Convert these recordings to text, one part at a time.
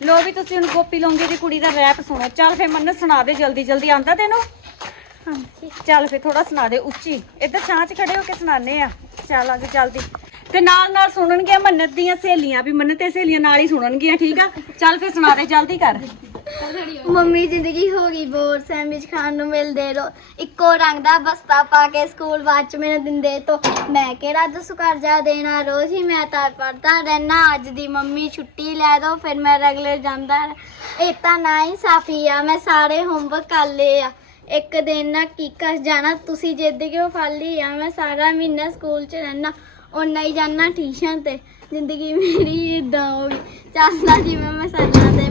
ਲੋ ਵੀ ਤੁਸੀਂ ਹੁਣ ਗੋਪੀ ਲੌਂਗੇ ਦੀ ਕੁੜੀ ਦਾ ਰੈਪ ਸੁਣੋ। ਚੱਲ ਫੇ ਮੰਨਤ ਸੁਣਾ ਦੇ ਜਲਦੀ ਜਲਦੀ ਆਂਦਾ ਤੈਨੂੰ? ਹਾਂਜੀ। ਚੱਲ ਫੇ ਥੋੜਾ ਸੁਣਾ ਦੇ ਉੱਚੀ। ਇੱਧਰ ਛਾਂ 'ਚ ਖੜੇ ਹੋ ਕੇ ਸੁਣਾਣੇ ਆ। ਚੱਲ ਆਗੇ ਜਲਦੀ। ਤੇ ਨਾਲ ਨਾਲ ਸੁਣਨਗੀਆਂ ਮੰਨਤ ਦੀਆਂ ਸਹੇਲੀਆਂ ਵੀ ਮੰਨਤ ਤੇ ਸਹੇਲੀਆਂ ਨਾਲ ਹੀ ਸੁਣਨਗੀਆਂ ਠੀਕ ਆ? ਚੱਲ ਫੇ ਸੁਣਾ ਦੇ ਜਲਦੀ ਕਰ। ਮੰਮੀ ਜ਼ਿੰਦਗੀ ਹੋ ਗਈ ਬੋਰ, ਸੈਂਡਵਿਚ ਖਾਣ ਨੂੰ ਮਿਲਦੇ ਰੋ। ਇੱਕੋ ਰੰਗ ਦਾ ਬਸਤਾ ਪਾ ਕੇ ਸਕੂਲ ਬਾਅਦ ਮੈਨੂੰ ਦਿੰਦੇ ਤੋ। ਮੈਂ ਕਿਹੜਾ ਦਸ ਕਰਜ਼ਾ ਦੇਣਾ, ਰੋਜ਼ ਹੀ ਮੈਂ ਤਾਂ ਪੜਦਾ ਰਹਿਣਾ ਅੱਜ ਦੀ ਮੰਮੀ ਛੁੱਟੀ ਲੈ ਦੋ, ਫਿਰ ਮੈਂ ਰੈਗੂਲਰ ਜਾਂਦਾ ਇਹ ਤਾਂ ਨਾ ਹੀ ਸਾਫੀ ਆ, ਮੈਂ ਸਾਰੇ ਹੋਮਵਰਕ ਕਰ ਲਏ ਆ। ਇੱਕ ਦਿਨ ਨਾ ਕੀਕਸ ਜਾਣਾ, ਤੁਸੀਂ ਜਿੱਦ ਕਿਉਂ ਫੜ ਲਈ ਆ? ਮੈਂ ਸਾਰਾ ਮਹੀਨਾ ਸਕੂਲ ਚ ਰਹਿਣਾ ਓਨਾ ਹੀ ਜਾਣਾ ਟਿਊਸ਼ਨ ਤੇ। ਜ਼ਿੰਦਗੀ ਮੇਰੀ ਇਦਾਂ ਹੋ ਗਈ। ਚੱਲਦਾ ਜਿਵੇਂ ਮੈਂ ਸਾਲਾਂ ਦੇ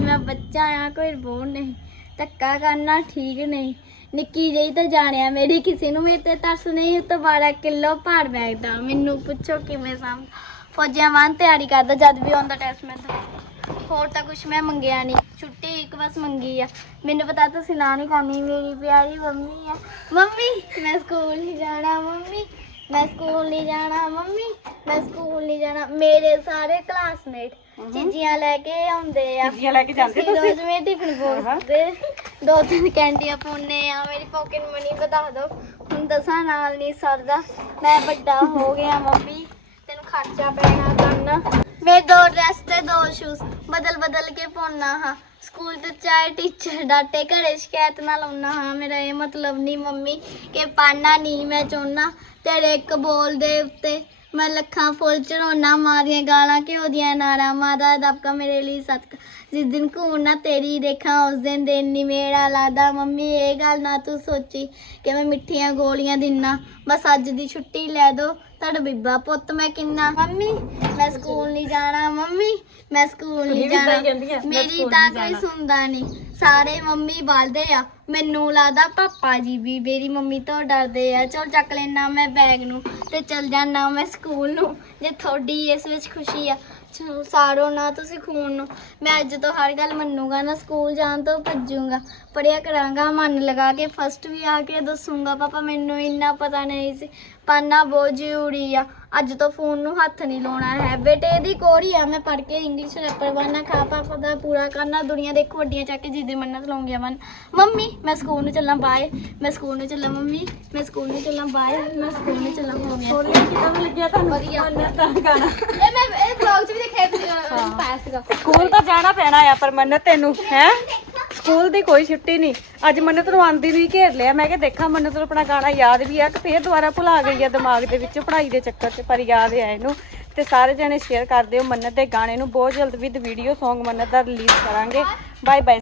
ਮੈਂ ਕੋਈ ਬੋਲ ਨਹੀਂ, ਧੱਕਾ ਕਰਨਾ ਠੀਕ ਨਹੀਂ। ਨਿੱਕੀ ਜਿਹੀ ਤਾਂ ਜਾਣਿਆ ਮੇਰੀ ਕਿਸੇ ਨੂੰ, ਮੇਰੇ ਤੇ ਤਰਸ ਨਹੀਂ ਉੱਤੋਂ 12 ਕਿਲੋ ਭਾਰ ਬੈਗਦਾ ਮੈਨੂੰ ਪੁੱਛੋ ਕਿਵੇਂ ਸਾਂਭ ਫੌਜੀਆਂ ਵਾਂ ਤਿਆਰੀ ਕਰਦਾ ਜਦ ਵੀ ਆਉਂਦਾ ਟੈਸਟ ਮੈਂ ਤਾਂ। ਹੋਰ ਤਾਂ ਕੁਝ ਮੈਂ ਮੰਗਿਆ ਨਹੀਂ। ਛੁੱਟੀ ਇੱਕ ਬਸ ਮੰਗੀ ਆ। ਮੈਨੂੰ ਪਤਾ ਤੁਸੀਂ ਨਾ ਨਹੀਂ ਕਰਨੀ ਮੇਰੀ ਪਿਆਰੀ ਮੰਮੀ ਆ। ਮੰਮੀ, ਮੈਂ ਸਕੂਲ ਨਹੀਂ ਜਾਣਾ, ਮੰਮੀ। ਮੈਂ ਸਕੂਲ ਨਹੀਂ ਜਾਣਾ ਮੰਮੀ ਮੈਂ ਸਕੂਲ ਨਹੀਂ ਜਾਣਾ। ਮੇਰੇ ਸਾਰੇ ਕਲਾਸਮੇਟ ਚੀਜ਼ੀਆਂ ਲੈ ਕੇ ਆਉਂਦੇ ਆ। ਚੀਜ਼ੀਆਂ ਲੈ ਕੇ ਜਾਂਦੇ ਤੁਸੀਂ ਰੋਜ਼ ਮੇਰੇ ਟਿਫਨ ਬੋਲਦੇ ਦੋ ਤਿੰਨ ਕੈਂਡੀਆਂ ਪਾਉਨੇ ਆ ਮੇਰੀ ਪਾਕਟ ਮਨੀ ਵਧਾ ਦਿਓ ਹੁਣ ਦਸਾਂ ਨਾਲ ਨਹੀਂ ਸਰਦਾ। ਮੈਂ ਵੱਡਾ ਹੋ ਗਿਆ ਮੰਮੀ ਤੈਨੂੰ ਖਰਚਾ ਪੈਣਾ ਕਰਨਾ ਮੈਂ ਦੋ ਡਰੈਸ ਤੇ ਦੋ ਸ਼ੂਜ਼ ਬਦਲ ਬਦਲ ਕੇ ਪਾਉਣਾ ਹਾਂ। ਸਕੂਲ ਤੇ ਚਾਹੇ ਟੀਚਰ ਡਾਟੇ ਘਰੇ ਸ਼ਿਕਾਇਤ ਨਾ ਲਾਉਣਾ ਹਾਂ। ਮੇਰਾ ਇਹ ਮਤਲਬ ਨਹੀਂ ਮੰਮੀ ਕਿ ਪੜਨਾ ਨਹੀਂ ਮੈਂ ਚਾਹੁੰਨਾ। ਤੇਰੇ ਇੱਕ ਬੋਲ ਦੇ ਉੱਤੇ ਮੈਂ ਲੱਖਾਂ ਫੁੱਲ ਚੜਾਉਣਾ ਮਾਰੀਆਂ ਗਾਲਾਂ ਘਿਓ ਦੀਆਂ ਨਾਰਾਂ ਮਾਦਾ ਦਬਕਾ ਮੇਰੇ ਲਈ ਸਤਕ। ਜਿਸ ਦਿਨ ਘੂਰਨਾ ਤੇਰੀ ਦੇਖਾਂ ਉਸ ਦਿਨ ਦਿਨ ਨੀ ਮੇਰਾ ਲੱਗਦਾ ਮੰਮੀ ਇਹ ਗੱਲ ਨਾ ਤੂੰ ਸੋਚੀ ਕਿ ਮੈਂ ਮਿੱਠੀਆਂ ਗੋਲੀਆਂ ਦਿਨਾ। ਬਸ ਅੱਜ ਦੀ ਛੁੱਟੀ ਲੈ ਦੋ ਤੁਹਾਡਾ ਬੀਬਾ ਪੁੱਤ ਮੈਂ ਕਿੰਨਾ। ਮੰਮੀ ਮੈਂ ਸਕੂਲ ਨਹੀਂ ਜਾਣਾ ਮੰਮੀ ਮੈਂ ਸਕੂਲ ਨਹੀਂ ਜਾਣਾ। ਮੇਰੀ ਤਾਂ ਨਹੀਂ ਕੋਈ। ਸੁਣਦਾ ਨਹੀਂ ਸਾਰੇ ਮੰਮੀ ਬਲਦੇ ਆ। ਮੈਨੂੰ ਲੱਗਦਾ ਪਾਪਾ ਜੀ ਵੀ ਮੇਰੀ ਮੰਮੀ ਤੋਂ ਡਰਦੇ ਆ। ਚਲ ਚੱਕ ਲੈਣਾ ਮੈਂ ਬੈਗ ਨੂੰ ਤੇ ਚਲ ਜਾਣਾ ਮੈਂ ਸਕੂਲ ਨੂੰ, ਜੇ ਤੁਹਾਡੀ ਇਸ ਵਿੱਚ ਖੁਸ਼ੀ ਆ। ਚਲੋ ਸਾਰੋ ਨਾ ਤੁਸੀਂ ਖੂਨ ਨੂੰ। ਮੈਂ ਅੱਜ ਤੋਂ ਹਰ ਗੱਲ ਮੰਨੂਗਾ ਨਾ ਸਕੂਲ ਜਾਣ ਤੋਂ ਭੱਜੂਗਾ। ਪੜਿਆ ਕਰਾਂਗਾ, ਮਨ ਲਗਾ ਕੇ ਫਸਟ ਵੀ ਆ ਕੇ ਦੱਸੂਗਾ, ਪਾਪਾ ਮੈਨੂੰ ਇੰਨਾ ਪਤਾ ਨਹੀਂ ਸੀ। ਪੜ੍ਹਨਾ ਬਹੁਤ ਜ਼ਰੂਰੀ ਆ। ਅੱਜ ਤੋਂ ਫੋਨ ਨੂੰ ਹੱਥ ਨਹੀਂ ਲਾਉਣਾ ਹੈ। ਬੇਟੇ ਇਹਦੀ ਕੋਰੀ ਆ ਮੈਂ ਪੜ੍ਹ ਕੇ ਇੰਗਲਿਸ਼ ਰੈਪਰ ਬਣਨਾ ਖਾ ਪਾਪਾ ਦਾ ਪੂਰਾ ਕਰਨਾ ਦੁਨੀਆ ਦੇ ਇੱਕ ਵੱਡੀਆਂ ਚੱਕ ਕੇ ਜਿੱਦੇ ਮੰਨਤ ਲਾਉਂਗੀਆਂ ਮਨ ਮੰਮੀ ਮੈਂ ਸਕੂਲ ਨੂੰ ਚੱਲਾਂ ਬਾਏ ਮੈਂ ਸਕੂਲ ਨੂੰ ਚੱਲਾਂ ਮੰਮੀ ਮੈਂ ਸਕੂਲ ਨੂੰ ਚੱਲਾਂ ਬਾਏ ਮੈਂ ਸਕੂਲ ਨੂੰ ਚੱਲਾਂ ਹੋ ਗਿਆ। ਬੋਲੇ ਕਿਦਾਂ ਲੱਗਿਆ ਤੁਹਾਨੂੰ? ਵਧੀਆ। ਮੰਨਤ ਦਾ ਗਾਣਾ। ਇਹ ਮੈਂ ਇਹ ਵਲੌਗ 'ਚ ਵੀ ਦੇਖਿਆ। ਪਾਇਆ ਸੀਗਾ ਸਕੂਲ ਤਾਂ ਜਾਣਾ ਪੈਣਾ ਆ ਪਰ ਮੰਨਤ ਤੈਨੂੰ ਹੈ? ਸਕੂਲ ਦੀ ਕੋਈ ਛੁੱਟੀ ਨਹੀਂ। ਅੱਜ ਮੰਨਤ ਨੂੰ ਆਂਦੀ ਨੂੰ ਘੇਰ ਲਿਆ। ਮੈਂ ਕਿਹਾ, ਦੇਖਾਂ ਮੰਨਤ ਨੂੰ ਆਪਣਾ ਗਾਣਾ ਯਾਦ ਵੀ ਆ ਕਿ ਫੇਰ ਦੁਬਾਰਾ ਭੁਲਾ ਗਈ ਆ ਦਿਮਾਗ ਦੇ ਵਿੱਚ ਪੜ੍ਹਾਈ ਦੇ ਚੱਕਰ 'ਚ, ਪਰ ਯਾਦ ਆ ਇਹਨੂੰ। ਤੇ ਸਾਰੇ ਜਣੇ ਸ਼ੇਅਰ ਕਰ ਦਿਓ ਮੰਨਤ ਦੇ ਗਾਣੇ ਨੂੰ। ਬਹੁਤ ਜਲਦ ਵਿਦ ਵੀਡੀਓ Song ਮੰਨਤ ਦਾ ਰਿਲੀਜ਼ ਕਰਾਂਗੇ। Bye bye